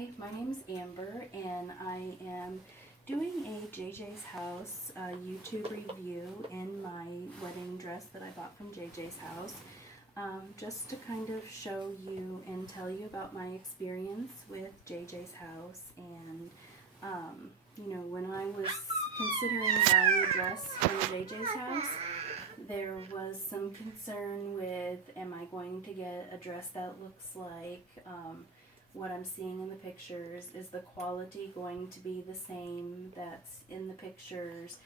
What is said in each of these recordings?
Hi, my name is Amber, and I am doing a JJ's House YouTube review in my wedding dress that I bought from JJ's House, just to kind of show you and tell you about my experience with JJ's House. And you know, when I was considering buying a dress from JJ's House, there was some concern with, am I going to get a dress that looks like what I'm seeing in the pictures? Is the quality going to be the same that's in the pictures?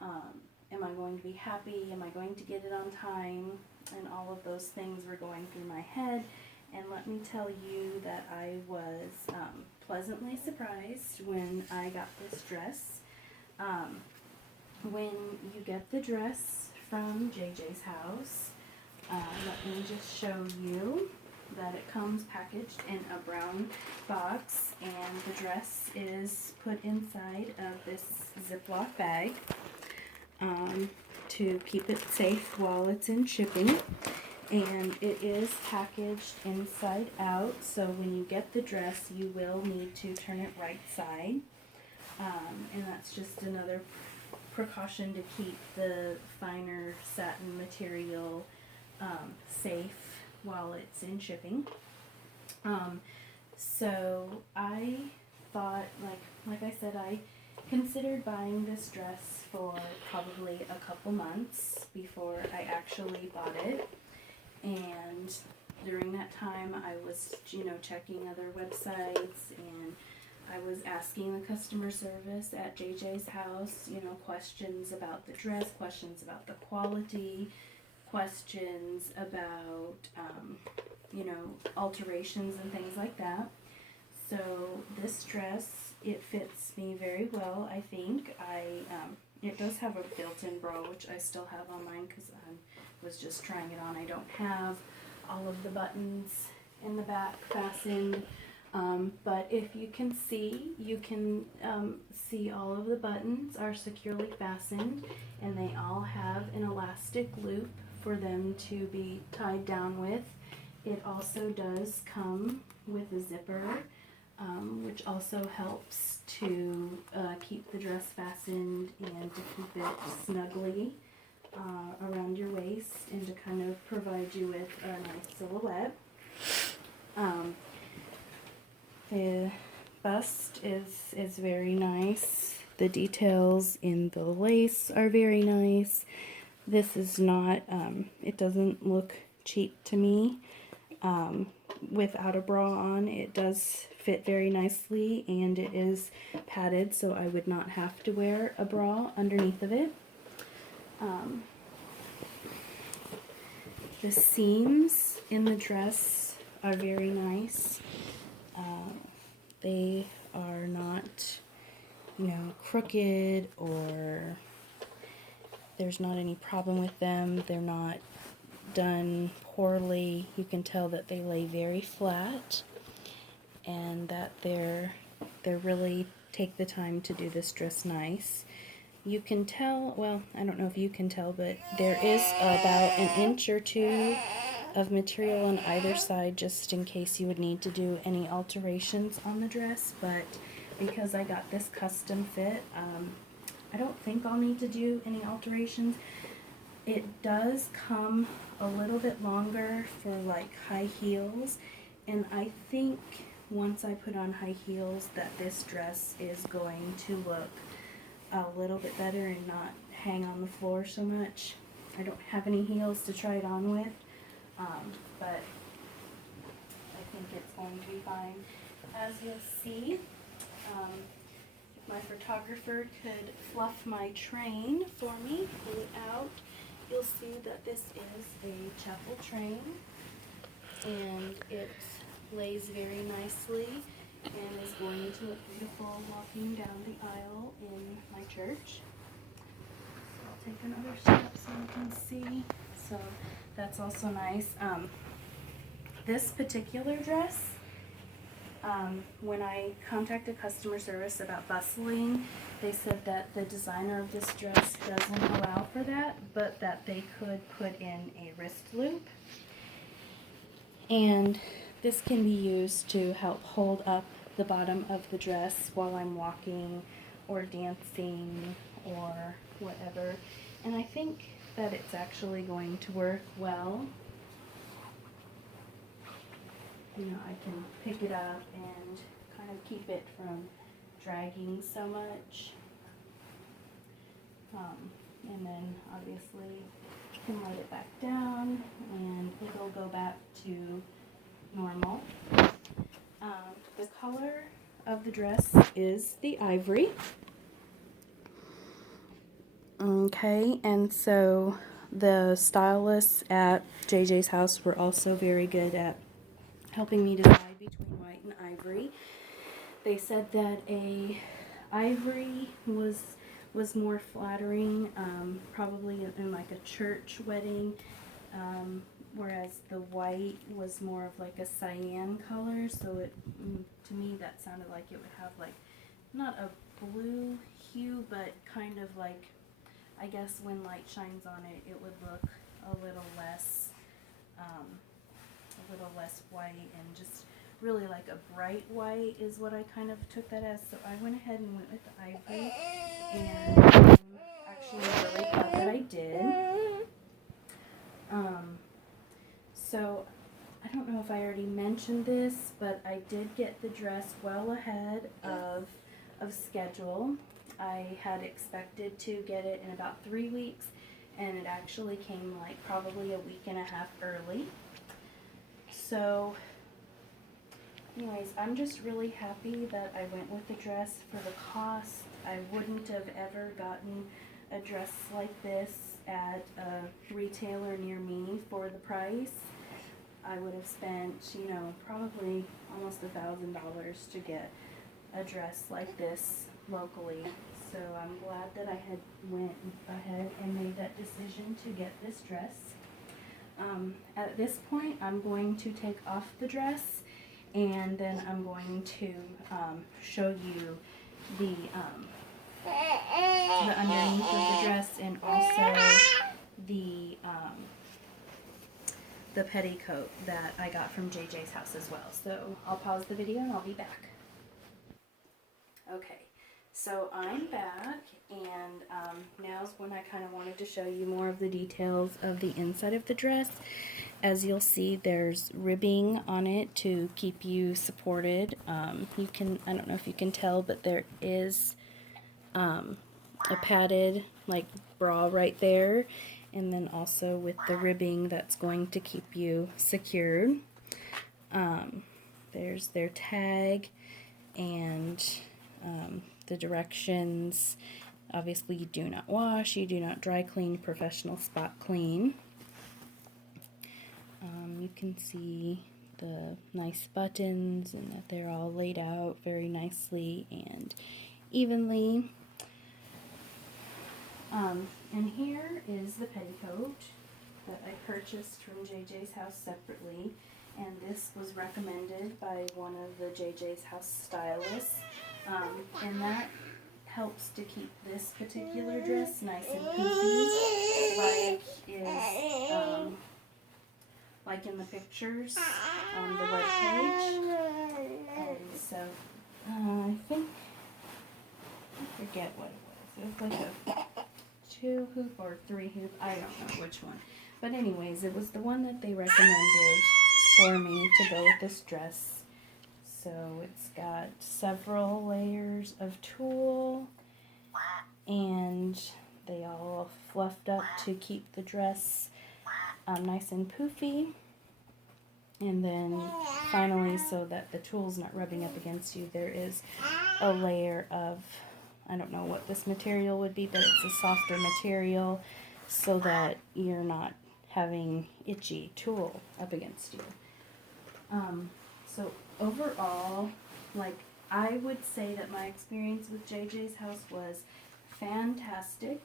Am I going to be happy? Am I going to get it on time? And all of those things were going through my head. And let me tell you that I was pleasantly surprised when I got this dress. When you get the dress from JJ's House, let me just show you that it comes packaged in a brown box, and the dress is put inside of this Ziploc bag to keep it safe while it's in shipping. And it is packaged inside out, so when you get the dress you will need to turn it right side, and that's just another precaution to keep the finer satin material safe while it's in shipping. So I thought, like I said, I considered buying this dress for probably a couple months before I actually bought it. And during that time I was, checking other websites, and I was asking the customer service at JJ's House, questions about the dress, questions about the quality, questions about, alterations and things like that. So this dress, it fits me very well, I think. It does have a built-in bra, which I still have on mine because I was just trying it on. I don't have all of the buttons in the back fastened. But if you can see, see all of the buttons are securely fastened, and they all have an elastic loop for them to be tied down with. It also does come with a zipper, which also helps to keep the dress fastened and to keep it snugly around your waist, and to kind of provide you with a nice silhouette. The bust is very nice. The details in the lace are very nice. This is not, it doesn't look cheap to me. Without a bra on, it does fit very nicely, and it is padded, so I would not have to wear a bra underneath of it. The seams in the dress are very nice. They are not, crooked, or there's not any problem with them. They're not done poorly. You can tell that they lay very flat, and that they're really take the time to do this dress nice. You can tell, well, I don't know if you can tell, but there is about an inch or two of material on either side, just in case you would need to do any alterations on the dress. But because I got this custom fit, I don't think I'll need to do any alterations. It does come a little bit longer for like high heels, and I think once I put on high heels that this dress is going to look a little bit better and not hang on the floor so much. I don't have any heels to try it on with, but I think it's going to be fine. As you'll see, if my photographer could fluff my train for me, pull it out, you'll see that this is a chapel train, and it lays very nicely and is going to look beautiful walking down the aisle in my church. So I'll take another step so you can see. So that's also nice. This particular dress, when I contacted customer service about bustling, they said that the designer of this dress doesn't allow for that, but that they could put in a wrist loop. And this can be used to help hold up the bottom of the dress while I'm walking or dancing or whatever. And I think that it's actually going to work well. You know, I can pick it up and kind of keep it from dragging so much. And then obviously you can let it back down and it'll go back to normal. The color of the dress is the ivory. Okay, and so the stylists at JJ's House were also very good at helping me decide between white and ivory. They said that a ivory was more flattering, probably in like a church wedding, whereas the white was more of like a cyan color. So it, to me, that sounded like it would have like not a blue hue, but kind of like, I guess when light shines on it, it would look a little less white, and just really like a bright white is what I kind of took that as. So I went ahead and went with the ivory, and I'm actually really glad that I did. So I don't know if I already mentioned this, but I did get the dress well ahead of schedule. I had expected to get it in about 3 weeks, and it actually came like probably a week and a half early. So anyways, I'm just really happy that I went with the dress for the cost. I wouldn't have ever gotten a dress like this at a retailer near me for the price. I would have spent, you know, probably almost $1,000 to get a dress like this locally. So I'm glad that I had went ahead and made that decision to get this dress. At this point, I'm going to take off the dress, and then I'm going to show you the underneath of the dress, and also the petticoat that I got from JJ's House as well. So I'll pause the video and I'll be back. Okay, so I'm back, and now's when I kind of wanted to show you more of the details of the inside of the dress. As you'll see, there's ribbing on it to keep you supported. You can, I don't know if you can tell, but there is a padded like bra right there, and then also with the ribbing that's going to keep you secured. There's their tag and the directions. Obviously, you do not wash, you do not dry clean, professional spot clean. You can see the nice buttons and that they're all laid out very nicely and evenly. And here is the petticoat that I purchased from JJ's House separately, and this was recommended by one of the JJ's House stylists, and that helps to keep this particular dress nice and poofy, like in the pictures on the webpage. And so I forget what it was. It was like a 2 hoop or 3 hoop, I don't know which one. But anyways, it was the one that they recommended for me to go with this dress. So it's got several layers of tulle, and they all fluffed up to keep the dress nice and poofy. And then finally, so that the tulle's not rubbing up against you, there is a layer of, I don't know what this material would be, but it's a softer material so that you're not having itchy tulle up against you. So overall, like, I would say that my experience with JJ's House was fantastic.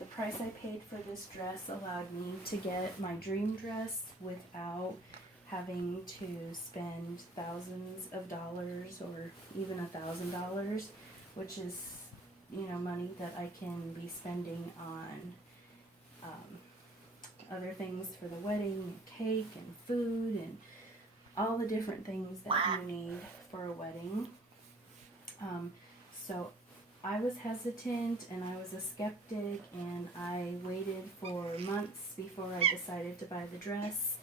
The price I paid for this dress allowed me to get my dream dress without having to spend thousands of dollars or even $1,000, which is, you know, money that I can be spending on other things for the wedding, cake and food and all the different things that you need for a wedding. So I was hesitant and I was a skeptic, and I waited for months before I decided to buy the dress.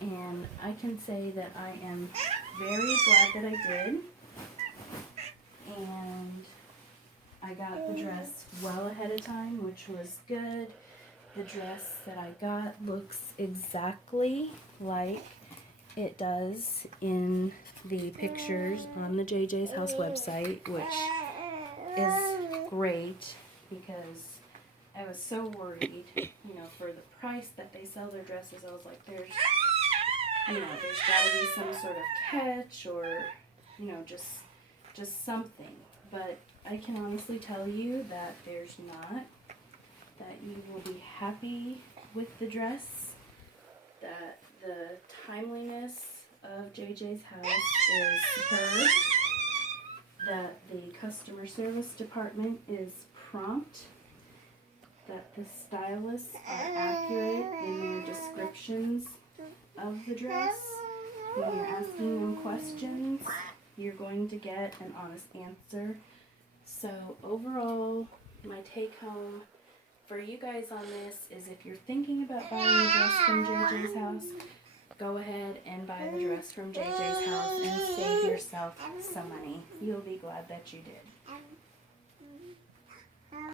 And I can say that I am very glad that I did. And I got the dress well ahead of time, which was good. The dress that I got looks exactly like it does in the pictures on the JJsHouse website, which is great because I was so worried, for the price that they sell their dresses. I was like, there's got to be some sort of catch, or, just something. But I can honestly tell you that there's not, that you will be happy with the dress, that the timeliness of JJsHouse is superb, that the customer service department is prompt, that the stylists are accurate in their descriptions of the dress. When you're asking them questions, you're going to get an honest answer. So overall, my take home for you guys on this is, if you're thinking about buying a dress from JJsHouse, go ahead and buy the dress from JJsHouse and save yourself some money. You'll be glad that you did.